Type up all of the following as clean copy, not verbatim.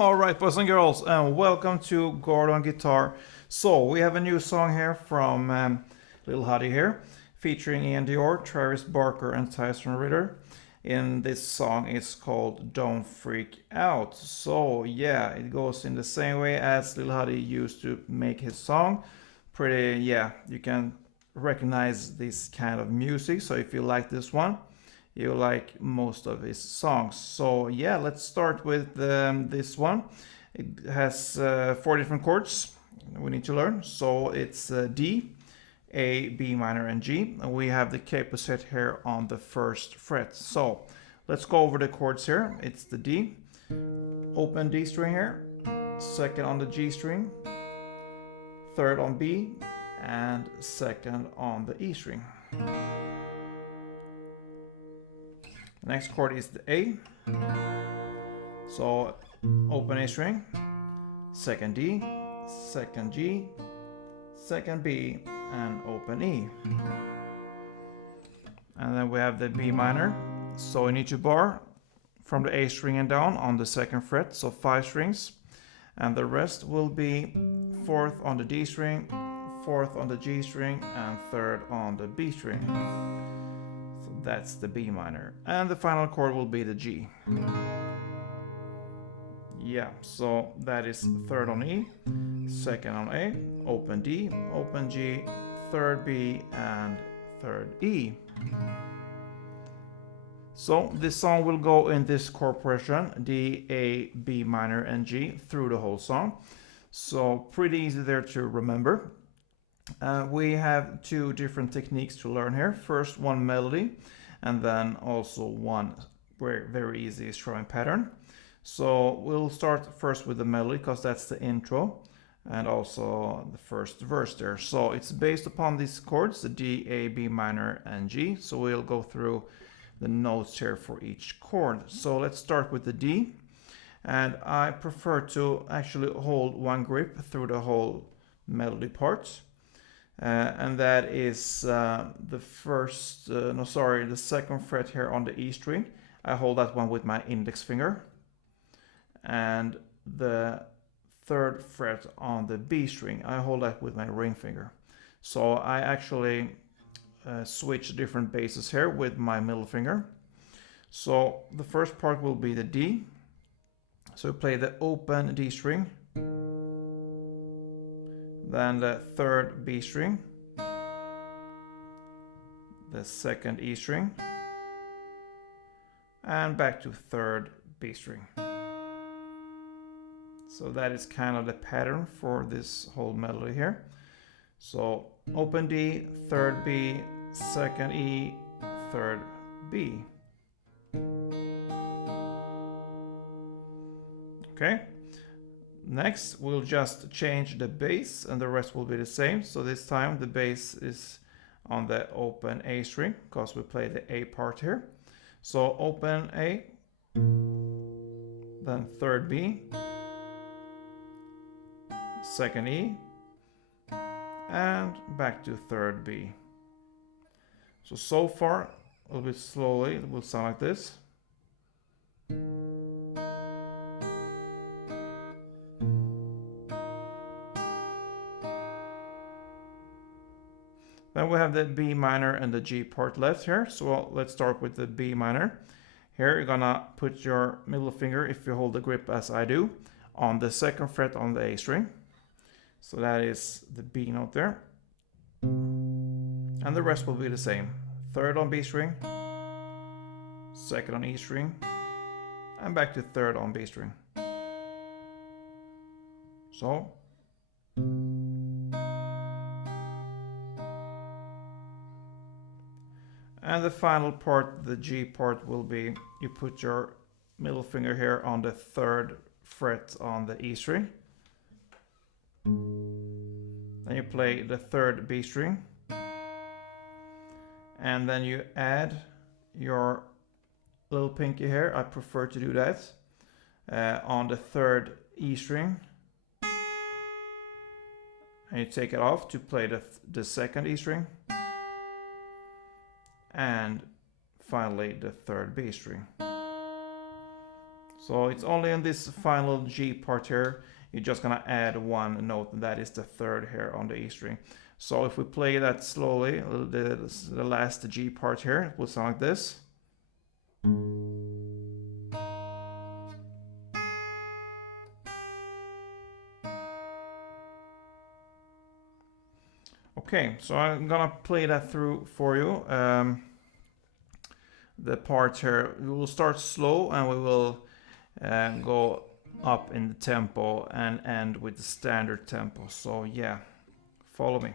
Alright, boys and girls, and welcome to Chord on Guitar. So, we have a new song here from LILHUDDY here, featuring Iann Dior, Travis Barker, and Tyson Ritter. In this song, it's called Don't Freak Out. So, yeah, it goes in the same way as LILHUDDY used to make his song. Pretty, yeah, you can recognize this kind of music. So, if you like this one, you like most of his songs. So yeah, let's start with this one. It has 4 different chords we need to learn. So it's D, A, B minor, and G. And we have the capo here on the 1st fret. So let's go over the chords here. It's the D, open D string here, 2nd on the G string, 3rd on B, and 2nd on the E string. Next chord is the A. So open A string, 2nd D, 2nd G, 2nd B, and open E. And then we have the B minor. So we need to bar from the A string and down on the 2nd fret, so 5 strings. And the rest will be 4th on the D string, 4th on the G string, and 3rd on the B string. That's the B minor. And the final chord will be the G. Yeah, so that is 3rd on E, 2nd on A, open D, open G, 3rd B, and 3rd E. So this song will go in this chord progression, D, A, B minor, and G through the whole song. So pretty easy there to remember. We have 2 different techniques to learn here. First, one melody, and then also one very easy strumming pattern. So we'll start first with the melody because that's the intro and also the first verse there. So it's based upon these chords, the D, A, B minor, and G. So we'll go through the notes here for each chord. So let's start with the D. And I prefer to actually hold one grip through the whole melody part. And that is the 2nd fret here on the E string. I hold that one with my index finger. And the 3rd fret on the B string, I hold that with my ring finger. So I actually switch different basses here with my middle finger. So the first part will be the D. So play the open D string, then the 3rd B string, the 2nd E string, and back to 3rd B string. So that is kind of the pattern for this whole melody here. So open D, 3rd B, 2nd E, 3rd B. Okay. Next, we'll just change the bass and the rest will be the same. So this time the bass is on the open A string because we play the A part here. So open A, then 3rd B, 2nd E, and back to 3rd B. So far, a little bit slowly, it will sound like this. Then we have the B minor and the G part left here. So let's start with the B minor. Here you're gonna put your middle finger, if you hold the grip as I do, on the 2nd fret on the A string. So that is the B note there. And the rest will be the same. 3rd on B string, 2nd on E string, and back to 3rd on B string. So. And the final part, the G part, will be you put your middle finger here on the 3rd fret on the E string. Then you play the 3rd B string. And then you add your little pinky here. I prefer to do that on the 3rd E string. And you take it off to play the 2nd E string. And finally the 3rd B string. So it's only in this final G part here, you're just gonna add one note, and that is the third here on the E string. So if we play that slowly, the last G part here, it will sound like this. Okay, so I'm gonna play that through for you. The part here, we will start slow and we will go up in the tempo and end with the standard tempo. So yeah, follow me.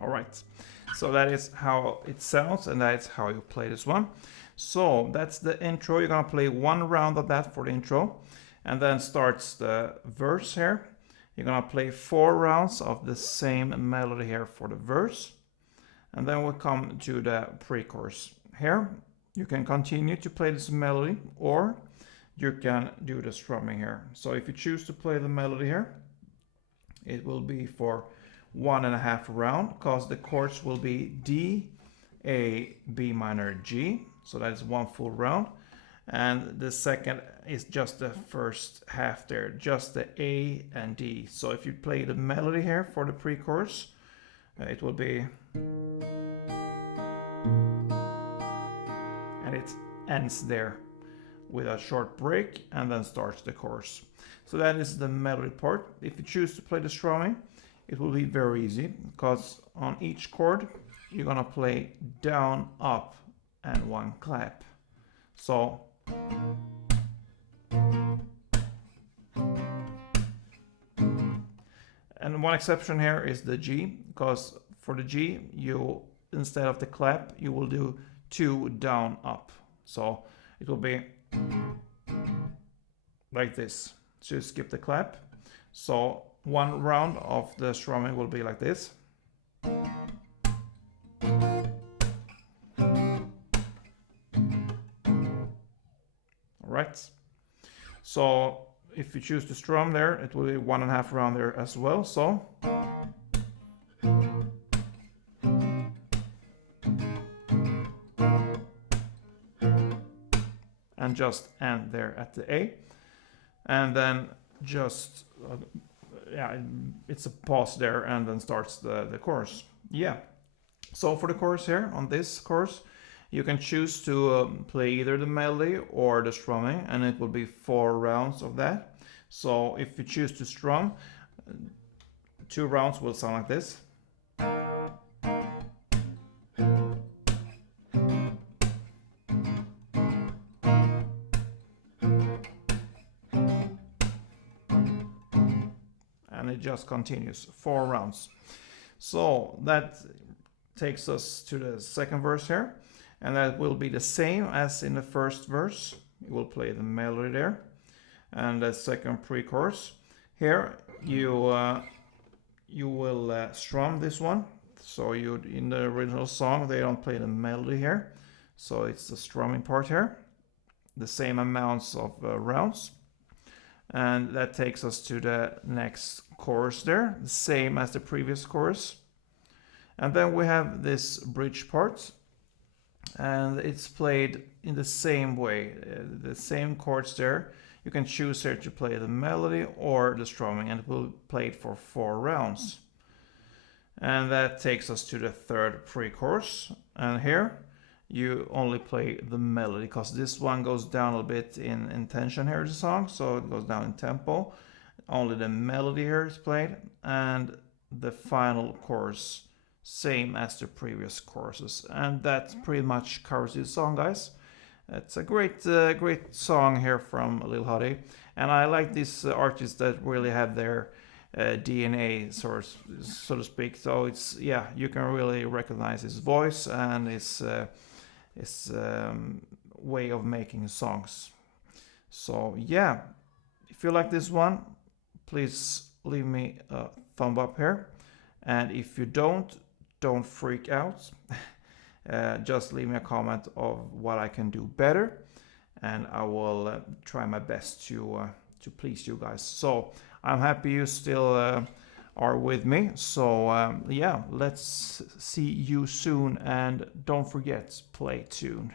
All right, so that is how it sounds, and that's how you play this one. So that's the intro. You're gonna play one round of that for the intro, and then starts the verse here. You're gonna play 4 rounds of the same melody here for the verse, and then we'll come to the pre-chorus. Here you can continue to play this melody, or you can do the strumming here. So if you choose to play the melody here, it will be for 1.5 round, because the chords will be D, A, B minor, G. So that is 1 full round. And the second is just the first half there, just the A and D. So if you play the melody here for the pre-chorus, it will be, and it ends there with a short break and then starts the chorus. So that is the melody part. If you choose to play the strumming, it will be very easy, because on each chord you're gonna play down, up, and 1 clap. So and one exception here is the G, because for the G, you, instead of the clap, you will do 2 down, up. So it will be like this. So you skip the clap. So 1 round of the strumming will be like this. Alright. So if you choose to strum there, it will be 1.5 round there as well. So and just end there at the A, and then just yeah, it's a pause there, and then starts the chorus. Yeah. So for the chorus here, on this chorus, you can choose to play either the melody or the strumming, and it will be 4 rounds of that. So if you choose to strum, 2 rounds will sound like this. And it just continues 4 rounds. So that takes us to the second verse here, and that will be the same as in the first verse. You will play the melody there, and the second pre-chorus here you will strum this one. So you, in the original song, they don't play the melody here, so it's the strumming part here, the same amounts of rounds. And that takes us to the next chorus there, the same as the previous chorus. And then we have this bridge part, and it's played in the same way, the same chords there. You can choose here to play the melody or the strumming, and it will play it for 4 rounds. And that takes us to the third pre-chorus, and here you only play the melody, because this one goes down a bit in tension here, the song, so it goes down in tempo. Only the melody here is played, and the final chorus same as the previous choruses, and that pretty much covers this song, guys. It's a great song here from LILHUDDY, and I like these artists that really have their DNA, so to speak. So it's, yeah, you can really recognize his voice and his way of making songs. So yeah, if you like this one, please leave me a thumb up here, and if you don't freak out. Just leave me a comment of what I can do better, and I will try my best to please you guys. So I'm happy you still are with me. So yeah, let's see you soon, and don't forget, play tuned.